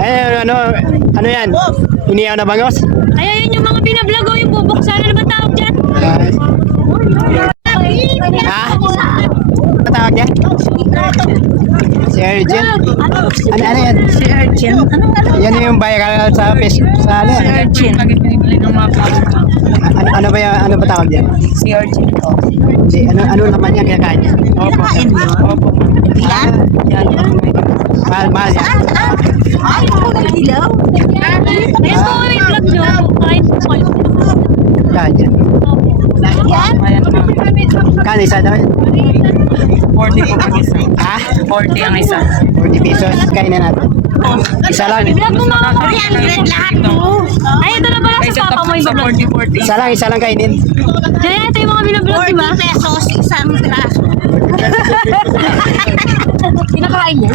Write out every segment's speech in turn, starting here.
Eh, ano yan? Iniyaw na bangos? Ay, ayun yung mga binablog o yung bubuksan. Ano ba tawag dyan? Ha? Ano tawag yan? Si Urgent? Ano yan? Si Urchin. Yan yung viral sa Facebook. Sa ano yan? Urchin. Ano ba yan? Ano ba tawag yan? Si Urchin. Di, ano naman yan kinakain niya? Kain mo? Opo. Yan? Mahal yan. Ay, dilaw. Ayun po yung vlog nyo. Kain po kayo. Kain yan. Yan? Kano isa daw yan? 40 po ang isa. Ha? 40 ang isa. 40 pesos. Kain na natin. Isa lang. Vlog mo mga 300 lahat po. Ay, ito na pala Kaysa sa papa mo yung sa vlog. 40. Isa lang kainin. Diyan, ito yung mga binablog, di ba? 40 pesos isang piraso. Kinakain niya?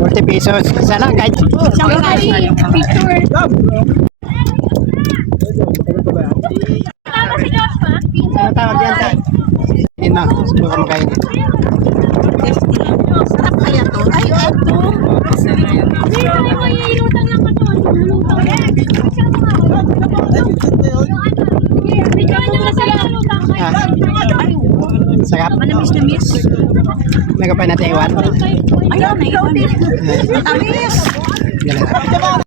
40 pesos. Isa lang kahit. Isang kain. Picture. Tama si Joshua? Ano tawag yan? Kainin mo. Subukan mo kainin. Sarap kaya to. Ay, ito. Hindi, tayo may ilutang lang ito. Lulutang yan. Bigyan nyo na sila ng lutang. Ah. Sarap. Manamis na miss. Nagapay natin iwan. Ayaw na, ikaw din. Matamis. Ganun.